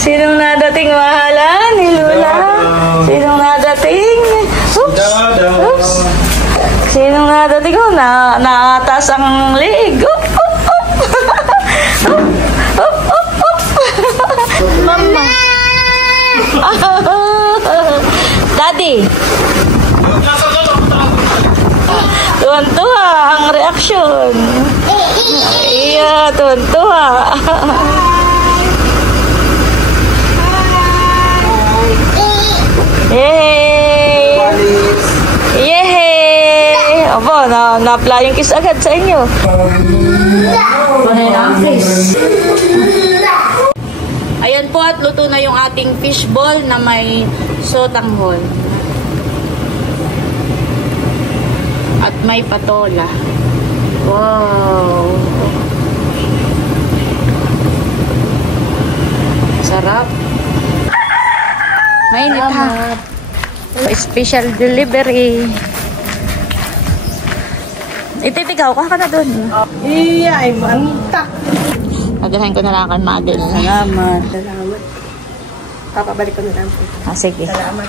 Sinong nadating mahalan ni Lola? Sinong nadating? Oops! Oops! Sinong nadating? Oh, naatas ang leg. Oop! Oop! Oop! Oop! Oop! Oop! Oop! Mama! Daddy! Tuwan-tuwa ang reaksyon. Iya, tuwan-tuwa. Yay! Yay! Aba, na-flying kiss agad sa inyo. Tunay na ang fish. Ayan po at luto na yung ating fishball na may sotanghon. At may patola. Wow! Sarap. Mainit ha. Special delivery. Ititigaw ka na dun. Iya, ay mantak. Nagahin ko na lang kan Madel. Salamat. Salamat. Papabalik ko na lang po. Ah, sige. Salamat.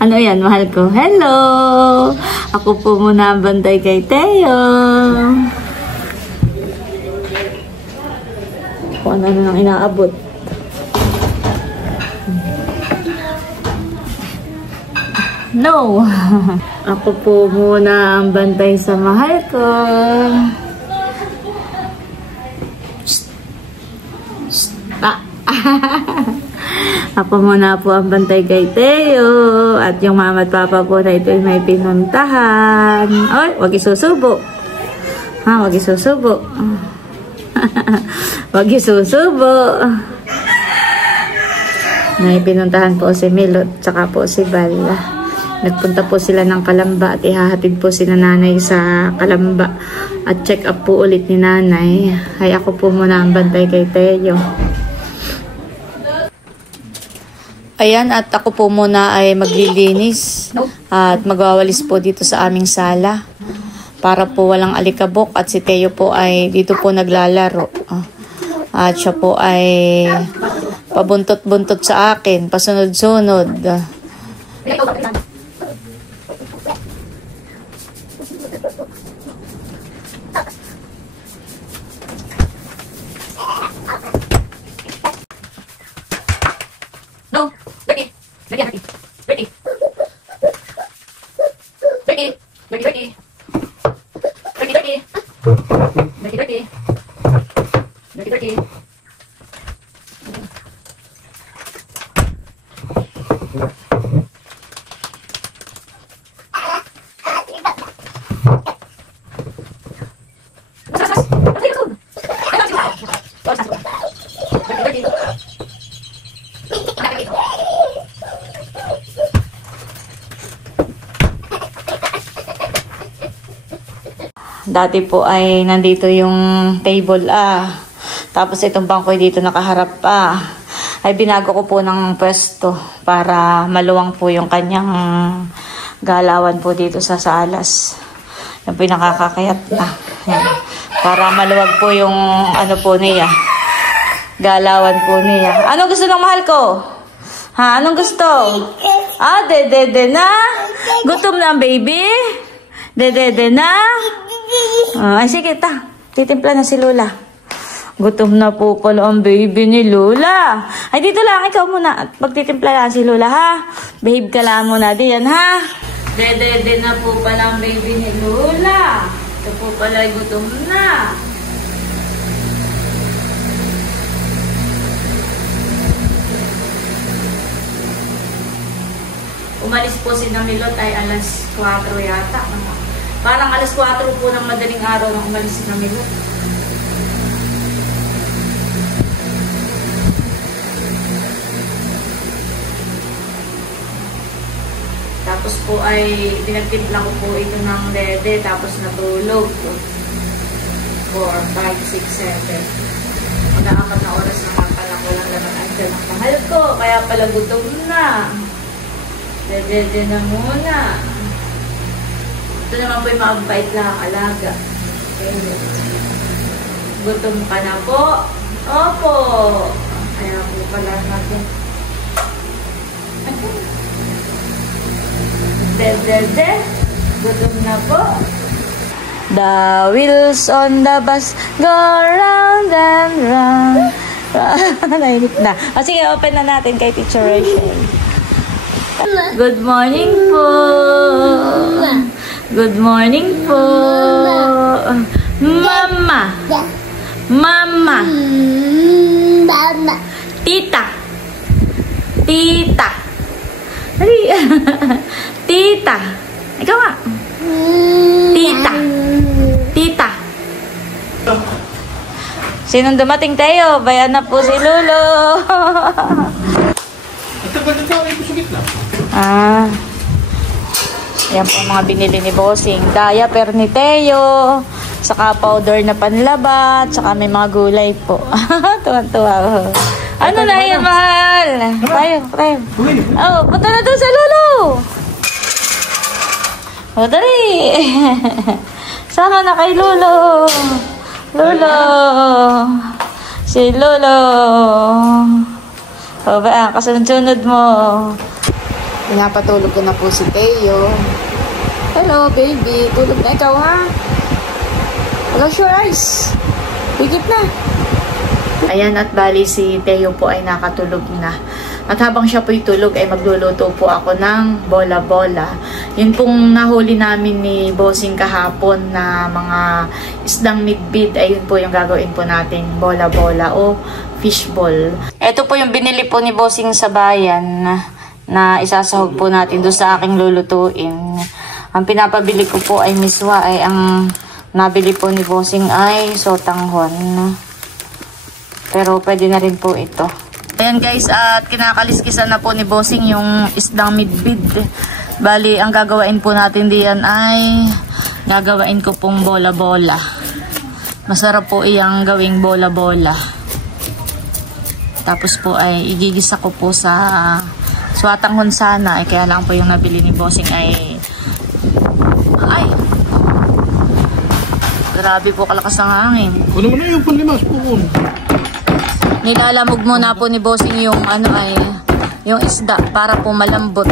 Ano yan, mahal ko? Hello! Ako po muna ang bantay kay Teo. Kung ano nang inaabot. No! Ako po muna ang bantay sa mahal ko. Ako muna po ang bantay kay Teo. At yung mama at papa po na ito ay may pinuntahan. Ay, wag isusubo. Ha, wag isusubo. Wag isusubo. May pinuntahan po si Milot tsaka po si Bal. Nagpunta po sila ng Kalamba at ihahatid po si nanay sa Kalamba. At check up po ulit ni nanay. Ay, ako po muna ang bantay kay Teo. Ayan, at ako po muna ay maglilinis at magwawalis po dito sa aming sala para po walang alikabok at si Teo po ay dito po naglalaro. At siya po ay pabuntot-buntot sa akin, pasunod-sunod. Dati po ay nandito yung table tapos itong bangko dito nakaharap ay binago ko po ng pwesto para maluwang po yung kanyang galawan po dito sa salas. Yung pinakakakayat na. Yan. Para maluwag po yung ano po niya. Galawan po niya. Anong gusto ng mahal ko? Ha? Anong gusto? Dede na? Gutom na ang baby? Dede na? Ay, sige, titimpla na si Lola. Gutom na po pala ang baby ni Lola. Ay, dito lang, ikaw muna. Magtitimpla na si Lola, ha? Behave ka lang muna diyan, ha? Dede na po pala ang baby ni Lola. Ito po pala gutom na. Umalis po si Namilot ay alas 4 yata. Parang alas 4 po ng madaling araw nang umalis si Namilot. Tapos po ay pinagtimpla ko po ito ng dede tapos natulog. 4, 5, 6, 7. Mag-aapat na oras na pala ko lang naman andyan ang mahal ko. Kaya pala gutom na. Dede na muna. Ito naman po yung mababait lang ang alaga. Gutom ka na po? Opo. Kaya po pala natin. Dede. Gutom na po. The wheels on the bus go round and round. Nainip na. O sige, open na natin kay Teacher Rachel. Good morning po. Good morning po. Mama. Mama. Tita. Tita. Tita. Ikaw nga. Tita. Tita. Sinong dumating tayo? Bayan na po si Lolo. Yan po mga binili ni Bossing. Diaper ni Teo. Saka powder na panlabat. Saka may mga gulay po. Tuwan-tuwa. Ano na yan, mahal? Tayo. Oh, punta na doon sa Lolo. O, dali. Sama na kay Lolo. Lolo. Si Lolo. O ba, kasunod-sunod mo. Pinapatulog ko na po si Teo. Hello, baby. Tulog na ikaw, ha? Close your eyes. Higit na. Ayan, at bali si Teo po ay nakatulog na. At habang siya po'y tulog ay magluluto po ako ng bola-bola. Yun pong nahuli namin ni Bossing kahapon na mga isdang midbid, ay yun po yung gagawin po natin bola-bola o fishball. Ito po yung binili po ni Bossing sa bayan na isasahog po natin doon sa aking lulutuin. Ang pinapabili ko po ay miswa, ay ang nabili po ni Bossing ay sotanghon. Pero pwede na rin po ito. Ayan guys, at kinakaliskisan na po ni Bossing yung isdang midbid. Bali, ang gagawain po natin diyan ay gagawain ko pong bola-bola. Masarap po iyang gawing bola-bola. Tapos po ay igigisa ko po sa swatanghon sana. Kaya lang po yung nabili ni Bossing ay grabe po kalakas ng hangin. Ano mo na yung panlimas po ko? Nilalamog muna po ni Bossing yung yung isda para po malambot.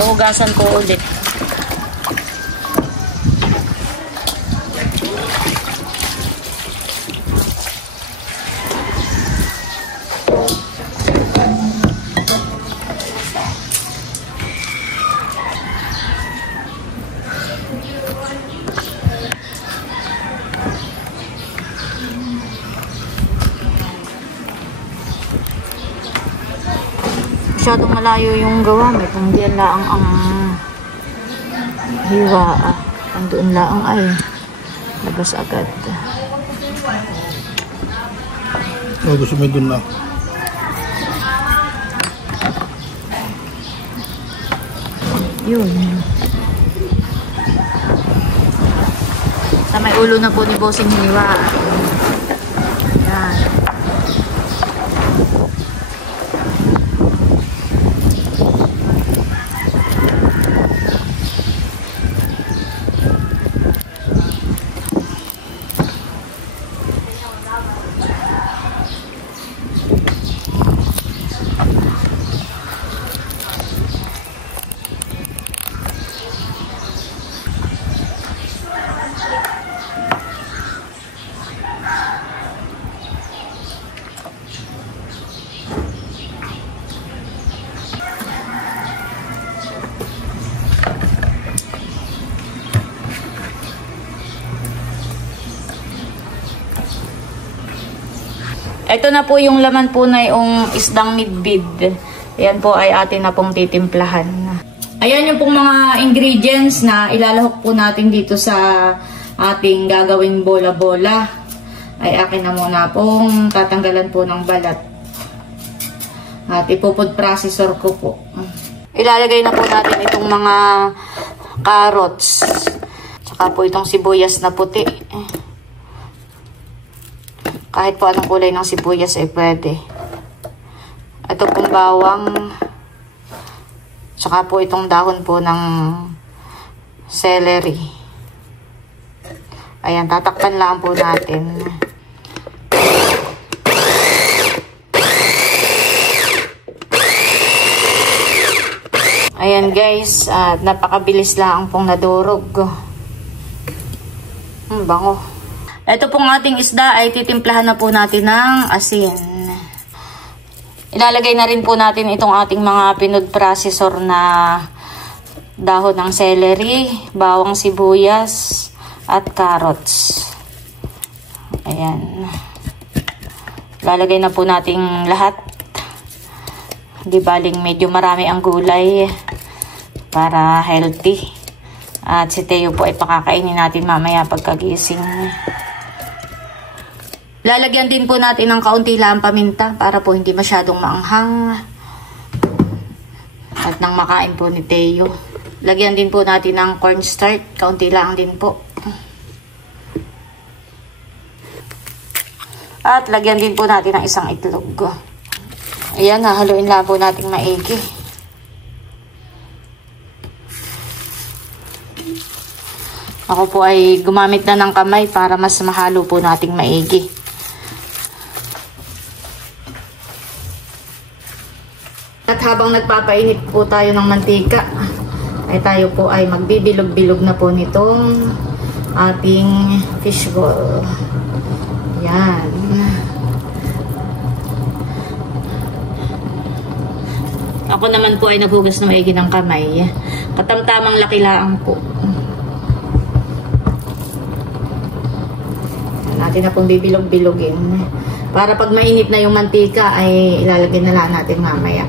Hugasan ko ulit. Masyadong malayo yung gawa mo. Kung diyan laang ang hiwa. Kung doon laang ay labas agad. Gusto mo doon na. Yun. Sa may ulo na po ni Bossing hiwa. Yan. Ito na po yung laman po na yung isdang midbid. Ayan po ay atin na pong titimplahan. Ayan yung pong mga ingredients na ilalahok po natin dito sa ating gagawing bola-bola. Ay akin na muna pong tatanggalan po ng balat. At ipo-food processor ko po. Ilalagay na po natin itong mga carrots. Tsaka po itong sibuyas na puti. Kahit po anong kulay ng sibuyas ay pwede. Ito pong bawang. Tsaka po itong dahon po ng celery. Ayan, tatakpan lang po natin. Ayan guys, napakabilis lang pong nadurog. Bango. Ito pong ating isda ay titimplahan na po natin ng asin. Ilalagay na rin po natin itong ating mga pinood processor na dahon ng celery, bawang sibuyas, at carrots. Ayan. Lalagay na po natin lahat. Di baling medyo marami ang gulay para healthy. At si Teo po ay pakakainin natin mamaya pagkagising. Lalagyan din po natin ng kaunti lang paminta para po hindi masyadong maanghang. At nang makain po ni Teo. Lagyan din po natin ng cornstarch. Kaunti lang din po. At lagyan din po natin ng isang itlog. Ayan, hahaluin lang po natin maigi. Ako po ay gumamit na ng kamay para mas mahalo po nating maigi. At habang nagpapainit po tayo ng mantika, ay tayo po ay magbibilog-bilog na po nitong ating fishball. Yan. Ako naman po ay naghugas ng maigi ng kamay. Katamtamang laki lang po. Natin na pong bibilog-bilogin. Para pag mainit na yung mantika ay ilalagay na lang natin mamaya.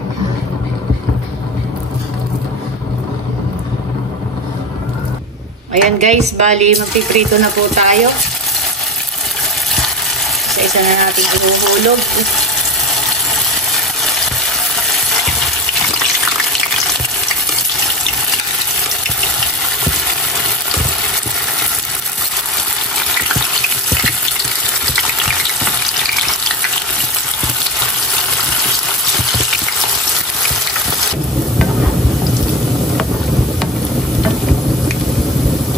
Ayan guys, bali magpiprito na po tayo. Isa-isa na natin ihuhulog.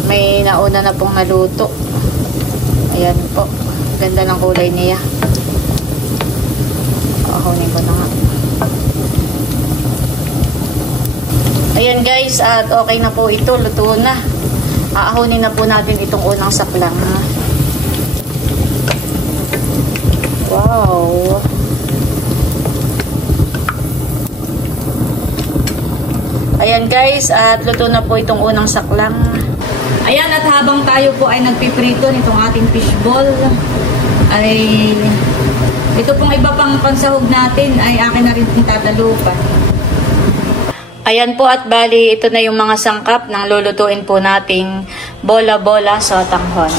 May nauna na pong naluto. Ayan po. Ganda ng kulay niya. Kunin ko na nga. Ayan guys, at okay na po ito. Luto na. Aahunin na po natin itong unang saklang. Wow! Ayan guys, at luto na po itong unang saklang. Ayan, at habang tayo po ay nagpiprito nitong ating fishball, ay ito pong iba pang pansahog natin ay akin na rin pong tatalupan. Ayan po, at bali ito na yung mga sangkap ng lulutuin po nating bola-bola sa tanghon.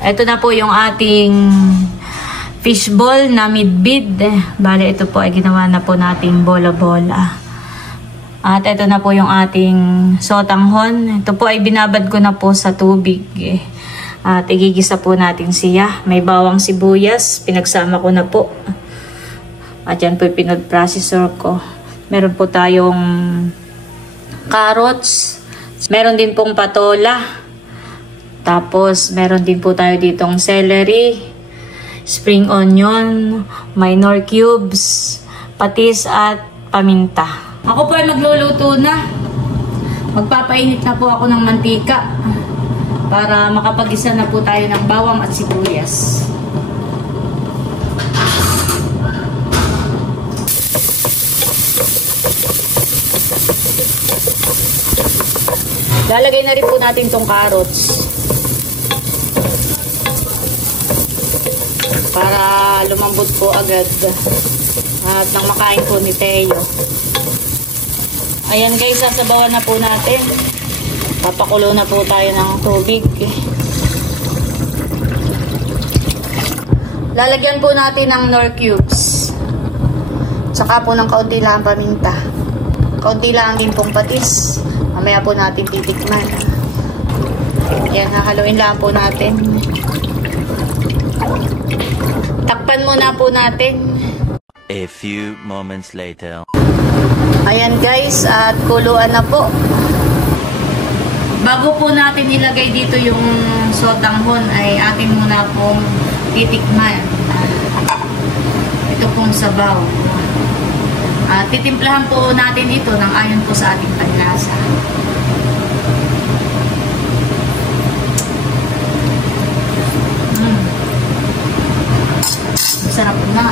Ito na po yung ating fishball na midbid. Bali ito po ay ginawa na po nating bola-bola. At ito na po yung ating sotanghon. Ito po ay binabad ko na po sa tubig. At igigisa po natin siya. May bawang sibuyas. Pinagsama ko na po. At yan po yung pinood processor ko. Meron po tayong carrots. Meron din pong patola. Tapos meron din po tayo ditong celery, spring onion, minor cubes, patis at paminta. Ako po ay magluluto na. Magpapainit na po ako ng mantika para makapag-isa na po tayo ng bawang at sibuyas. Lalagay na rin po natin tong carrots para lumambot po agad at nang makain po ni Teo. Ayan guys, sasabawan na po natin. Papakulo na po tayo ng tubig. Lalagyan po natin ng nor cubes. Tsaka po ng kaunti lang paminta. Kaunti lang din pong patis Mamaya po natin titikman. Yan, hahaluin lang po natin. Takpan muna po natin. A few moments later. Ayan guys, at kuluan na po. Bago po natin ilagay dito yung sotanghon, ay atin muna pong titikman. Ito pong sabaw. Titimplahan po natin ito ng ayon po sa ating panlasa. Masarap na.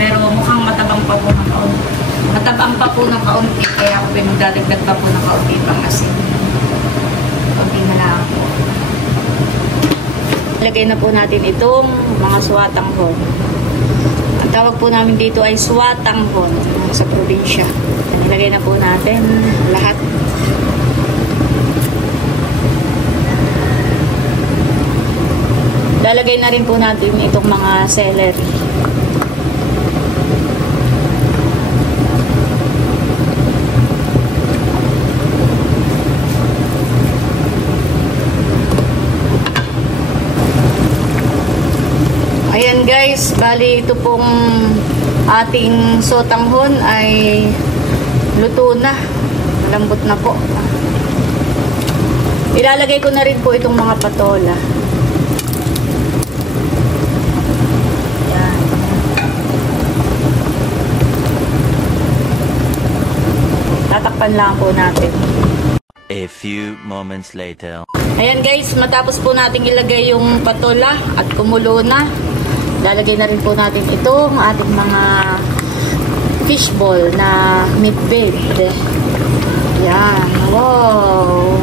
Pero mukhang matabang pa po ng kaunti. Matabang pa po ng kaunti, kaya ako pinagdadagdag pa po ng kaunti pang asin. Kaunti na lang po. Lagay na po natin itong mga suwatanghon. Ang tawag po namin dito ay suwatanghon sa probinsya. Ilagay na po natin lahat. Lalagay na rin po natin itong mga celery. Ayan guys, bali ito pong ating sotanghon ay luto na. Malambot na po. Ilalagay ko na rin po itong mga patola. Ayan. Tatakpan lang po natin. A few moments later. Ayan guys, matapos po natin ilagay yung patola at kumulo na, lalagay na rin po natin itong ating mga fishball na meat bed. Yan. Wow!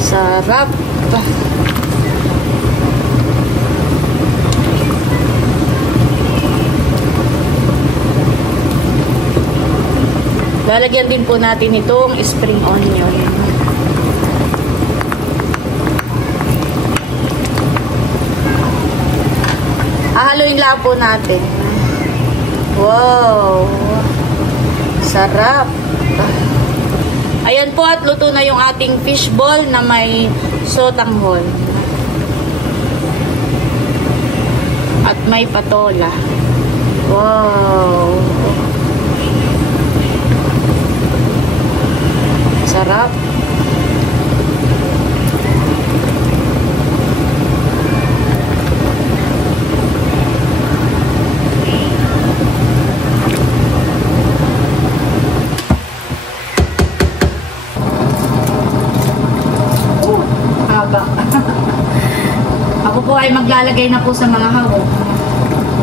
Sarap! Lalagyan din po natin itong spring onion. Hahaluin lang po natin. Wow! Sarap! Ayan po, at luto na yung ating fishball na may sotanghon. At may patola. Wow! Sarap! Ako po ay maglalagay na po sa mga hawong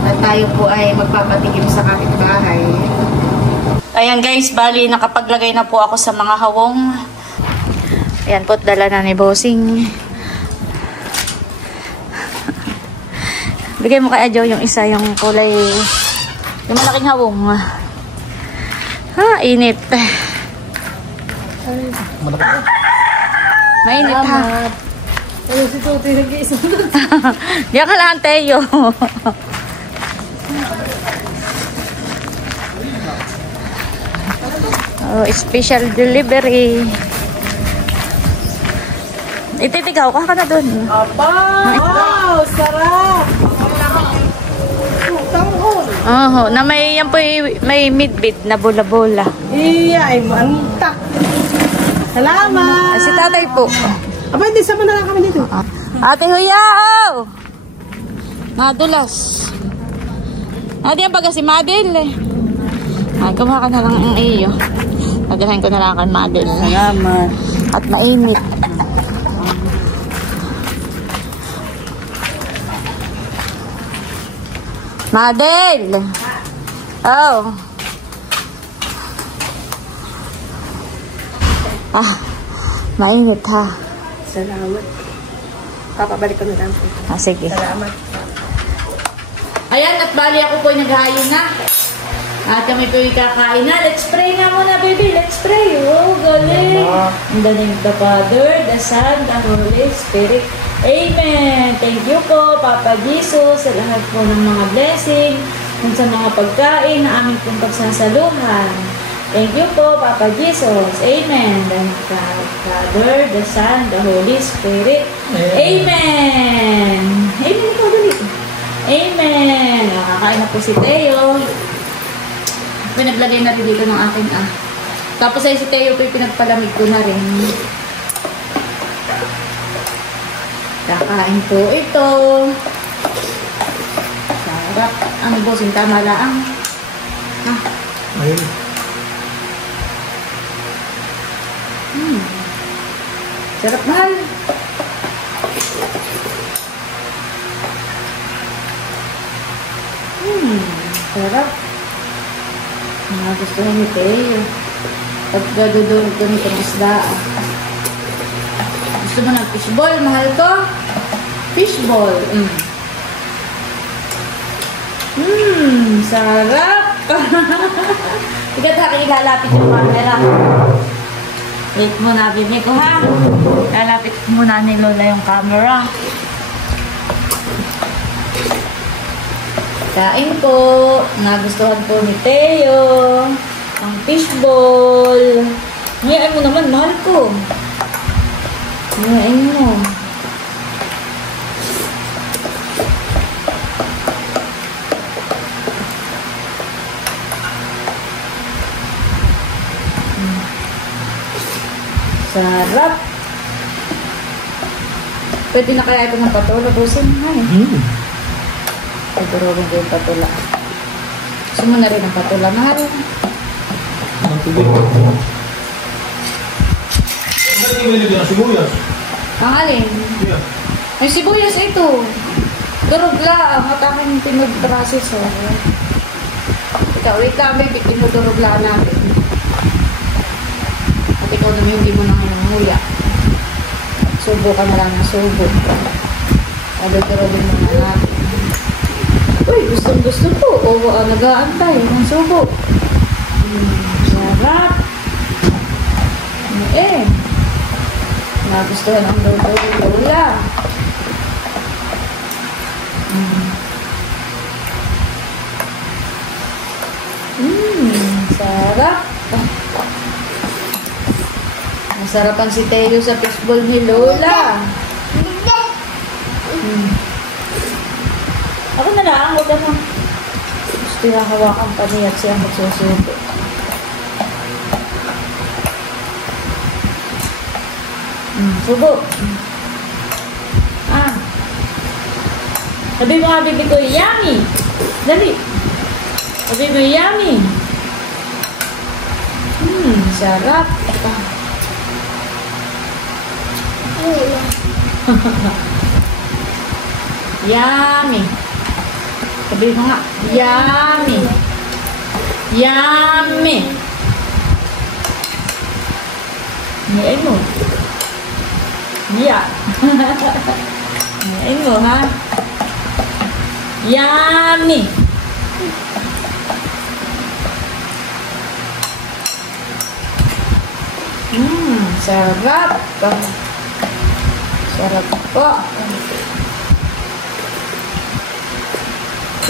at tayo po ay magpapatikim sa kapitbahay. Ayan guys, bali nakapaglagay na po ako sa mga hawong. Ayan po, dala na ni Bossing. Bigay mo kay Adjo yung isa, yung kulay, yung malaking hawong. Ha, init. Mainit ha. Ano si Tutoy nag-iisa? Diyan ka lang, Teo. Oh, special delivery. Ititigaw ka na dun. Aba! Wow! Sarap! Tanghon! Oh, na may yan po may midbit na bola-bola. Iya, ay mantak. Salamat! Si tatay po. Aba, hindi sama na lang kami dito. Ate Huyao! Madulas. Ate yan baga si Madel eh. Ay, kumuha ka na lang ang iyo. Nagalahin ko na lang kay Madel. Salamat. At mainit. Madel! Oh. Mainit ha. Salamat. Papabalik ko na lang po. Sige. Salamat. Ayan, at bali ako po naghahayin na. At kami po kakain na. Let's pray na muna, baby. Let's pray. Oh, galing. In the name of the Father, the Son, the Holy Spirit. Amen. Thank you po, Papa Jesus, sa lahat po ng mga blessing, kung sa mga pagkain na aming pong pagsasaluhan. Thank you po, Papa Jesus. Amen. The Father, the Son, the Holy Spirit. Amen. Amen po, dali. Amen. Nakakain na po si Teo. Pinaglagay natin dito ng aking Tapos ay si Teo po pinagpalamig ko na rin. Kakain po ito. Sarap. Ang bossing tama lang. Ayun. Sarap mahal. Sarap. Gusto ni Teo. Pag dadudurog ko nitong isda. Gusto mo ng fishball, mahal ko? Fishball. Sarap. Ikat aking ilalapit yung camera. Wait muna, bibi ko ha. Lalapit muna ni Lola yung camera. Kain po. Nagustuhan po ni Teo. Ang fishball. Ngayon mo naman, mahal ko. Ngayon mo. Sarap. Pwede na kaya ito ng patula, busin. Ay. Pagdurogin ko yung patula. Gusto mo na rin ang patula. Mahal. Ang tubig. Bakit yung binigyan ng sibuyas? Ang alin? Yeah. May sibuyas ito. Durog lang. At aking pinag-process. Ikaw, wait lang, baby. Pinudurog lang natin. At ikaw naman hindi mo nang nanguya. Subo ka na lang ng subo. Adudurogin mo na natin. Uy, gusto po. O, nag-aantay ng subo. Sarap. Nagustuhan ang lola. Sarap. Masarapan si Teo sa fishball ni Lola. Ako na lang, huwag na. Gusto yung hawakan pa niya at siya magsusubo. Subo. Sabi mo nga, bibi ko, yummy. Dali. Sabi mo, yummy. Sarap. Yummy. Sabi mo nga, yummy. Yummy. Ngayon mo. Yeah. Ngayon mo, ha? Yummy. Sarap. Sarap po.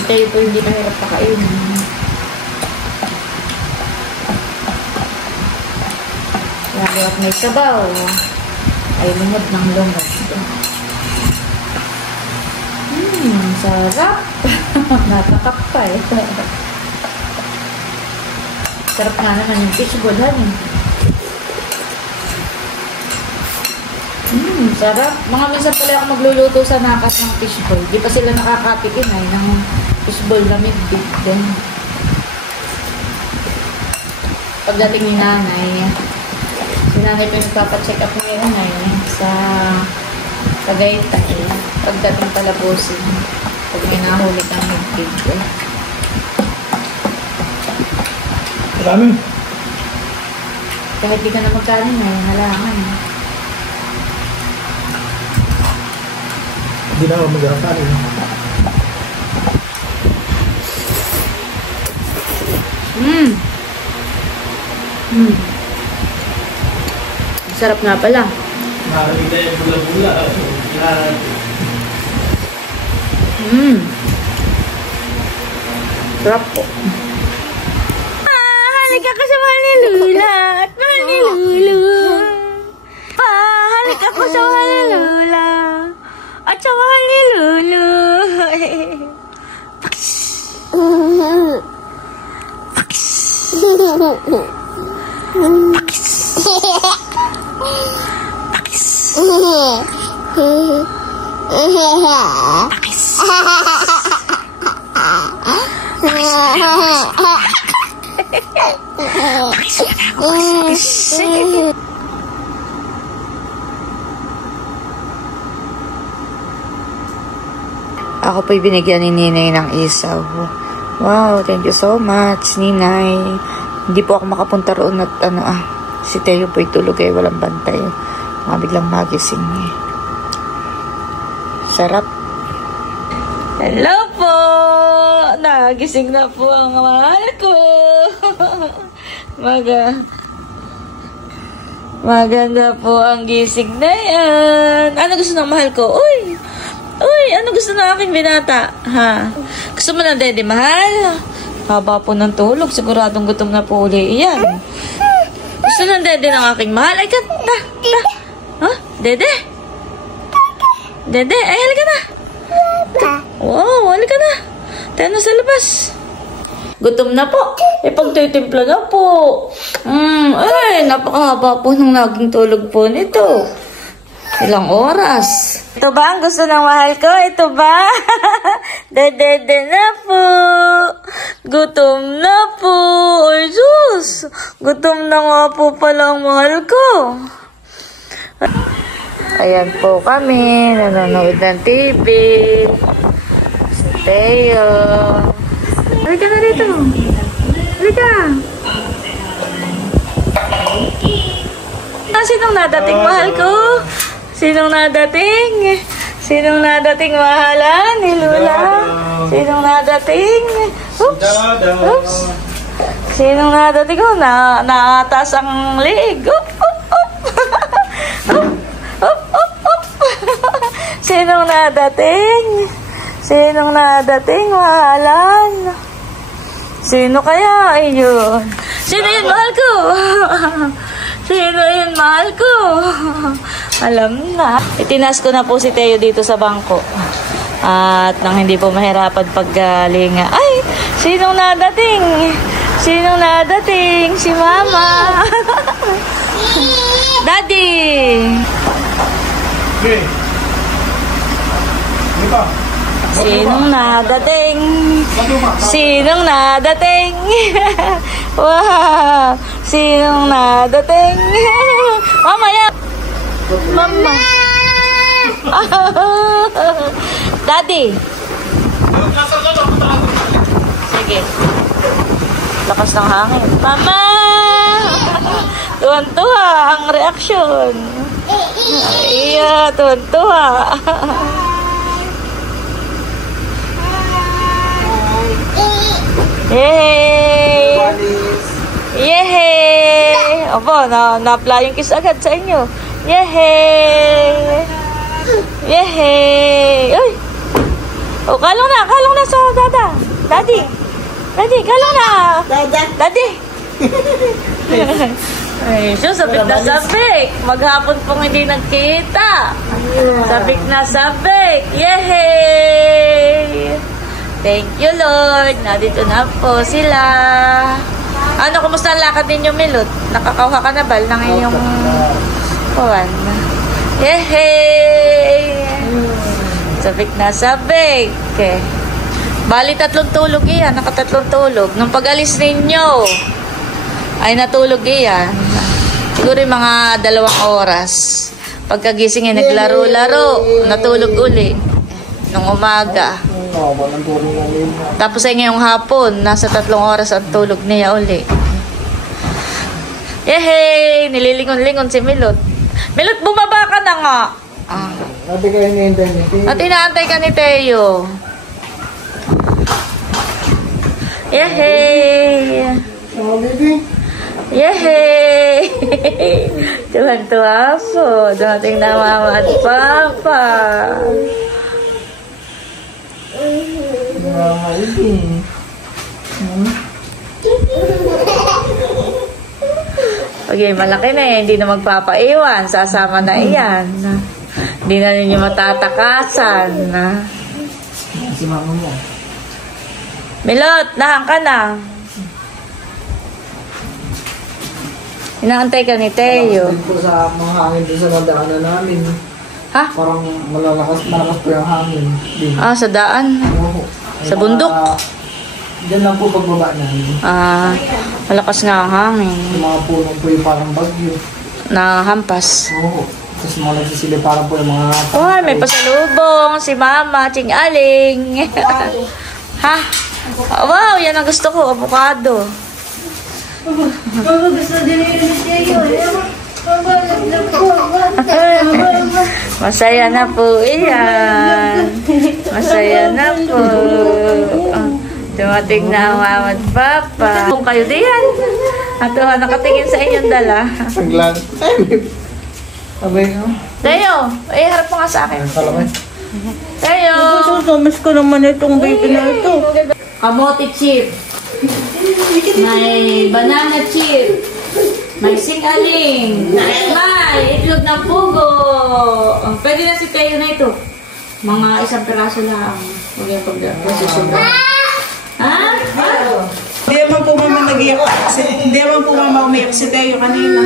Tayo po hindi mahirap pakainin. Lalo at may sabaw. Ay lumod ng lumod. Sarap. Natakap pa eh. Sarap nga naman yung fishball, honey. Sarap. Mga minsan pala ako magluluto sa nakas ng fishball. Di pa sila nakakatikin ay ng fishball na midbig din. Pagdating ni nanay, si nanay pa nagpapacheck up ngayon ay sa Tagaytay. Pagdating pala po pag may nahuli kang midbig. Marami. Kahit di ka na magkanin ay halangan. Hindi na ako mag-aakali. Sarap nga pala. Nakakita yung bula-bula. Sarap po. Halika ako sa mahal ni Lula at mahal ni Lulu. Halik ako sa mahal ni Lula at sa mahal ni Lulu. Pakis. Pakis. Pakis. Pakis. Ako po'y binigyan ni Ninay ng isaw. Wow, thank you so much, Ninay. Hindi po ako makapunta roon at si Teo po'y tulog walang bantay. Biglang magising eh. Sarap. Hello po! Nagising na po ang mahal ko. Maganda po ang gising na yan. Ano gusto ng mahal ko? Uy! Ano gusto ng aking binata? Ha? Gusto mo ng dede, mahal? Haba po ng tulog. Siguradong gutom na po uli. Iyan. Gusto ng dede ng aking mahal? Ay, Ha? Dede? Dede, ay, halika na. Wow, halika na. Tayo na sa labas. Gutom na po. Pagtitimpla na po. Ay, napakahaba po nung naging tulog po nito. Ilang oras. Ito ba ang gusto ng mahal ko? Ito ba? Dede na po. Gutom na po. Ay, Diyos. Gutom na nga po pala ang mahal ko. Ayan po kami. Nanonood ng TV. Si Teo. Halika na dito. Halika. Sinong nadating mahal ko? Sinong nadating? Sinong nadating mahalan ni Lula? Sinong nadating? Oops! Oops! Sinong nadating ko? Naatas ang liig. Sinong nadating? Sinong nadating mahalan? Sino kaya? Ayun. Sino yun, mahal ko? Sino yun, mahal ko? Alam na. Itinas ko na po si Teo dito sa bangko. At nang hindi po mahirapan paggalinga. Ay! Sinong nadating? Sinong nadating? Si Mama. Daddy! Okay. Di ba? Sinong nadating? Sinong nadating? Wow! Sinong nadating? Mamaya! Mama! Daddy! Sige. Lakas ng hangin. Mama! Tuwan-tuwa ang reaksyon. Iya, tuwan-tuwa. Yay! Yay! Opo, na-apply yung kiss agad sa inyo. Yay! Yay! Uy! Oh, kalong na sa dada. Daddy! Daddy, kalong na! Daddy! Ay, so, sabik na sabik. Maghapon pong hindi nagkita. Sabik na sabik. Yay! Thank you, Lord. Nandito na po sila. Ano, kumusta ang lakad ninyo, Milot? Nakakauha ka na ba ng iyong kuwan? Yehey! Sabik na sabik. Okay. Bali, 3 tulog iyan. Naka-3 tulog. Nung pag-alis ninyo, ay natulog iyan. Siguro mga 2 oras. Pagkagising ay naglaro-laro. Natulog uli. Nung umaga. Tapos ay ngayong hapon, nasa 3 oras ang tulog niya uli. Yehey! Nililingon-lingon si Milot. Milot, bumaba ka na nga. Ate ka hinihintay ni Teo. At inaantay ka ni Teo. Yehey! Oh, baby. Yehey! Tuwan-tuwa po. Dumating na Mama at Papa. Baby. Okay, malaki na hindi na magpapaiwan. Sasama na iyan. Hindi na ninyo matatakasan. Si mama mo. Milot, nahan ka na. Inaantay ka ni Teo. Din po sa mga hangin doon sa nadaanan namin. Ha? Parang malakas po yung hangin. Din. Ah, sa daan. Oo. Sa bundok? Diyan lang po pagbaba namin. Ah, malakas nga ang hangin. Yung mga puno po yung parang bagyo. Nahampas. Oo. Tapos mga nagsisilip parang po yung mga... Ay, may pasalubong. Si Mama, Ching Aling. Ha? Wow, yan ang gusto ko. Avocado. Masaya na po iyan. Masaya na po. Dumating na ang mama at papa. Kung kayo diyan. At nakatingin sa inyong dala. Saglan. Abay, no? Teo, harap mo nga sa akin. Salamat. Teo! Susumis ko naman itong baby na ito. Kamote chip. May banana chip. May singaling. May itlog ng pugo. Pwede na si Teo na ito. Mga isang piraso lang. Huwag yung pag-susunod. Ha? Hindi naman po mama nag-iyak. Hindi naman po mama umiyak si Teo kanina.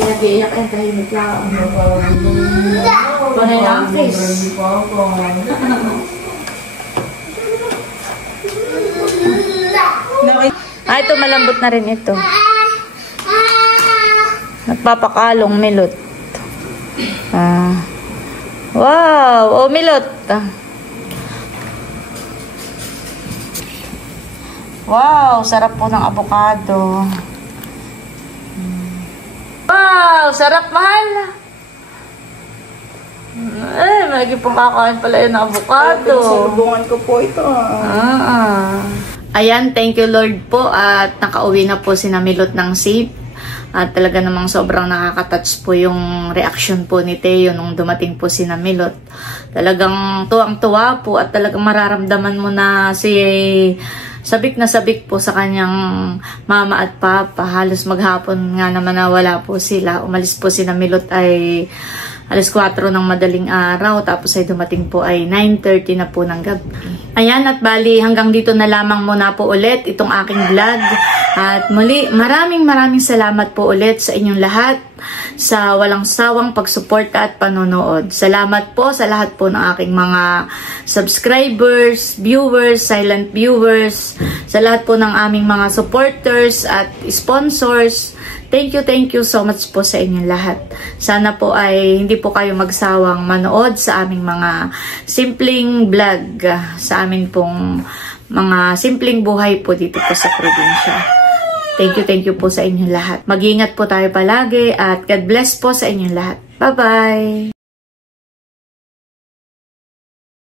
Nag-iiyak yan dahil naglaan. Panay na ang face. Ito malambot na rin ito. Nagpapakalong milot. Wow! Oh, milot! Wow! Sarap po ng avocado. Wow! Sarap, mahal! Eh, malagi pong kakain pala yun ng avocado. Sinubungan ko po ito. Ayan, thank you Lord po at nakauwi na po si Milot ng safe. At talaga namang sobrang nakaka-touch po yung reaction po ni Teo nung dumating po si Milot. Talagang tuwang-tuwa po at talagang mararamdaman mo na si sabik na sabik po sa kanyang mama at papa. Halos maghapon nga naman na wala po sila. Umalis po si Milot ay alas 4 ng madaling araw, tapos ay dumating po ay 9:30 na po ng gabi. Ayan, at bali hanggang dito na lamang muna po ulit itong aking vlog. At muli, maraming salamat po ulit sa inyong lahat sa walang sawang pagsuporta at panonood. Salamat po sa lahat po ng aking mga subscribers, viewers, silent viewers, sa lahat po ng aming mga supporters at sponsors. Thank you so much po sa inyong lahat. Sana po ay hindi po kayo magsawang manood sa aming mga simpleng vlog, sa amin pong mga simpleng buhay po dito po sa probinsya. Thank you po sa inyong lahat. Mag-ingat po tayo palagi at God bless po sa inyong lahat. Bye-bye!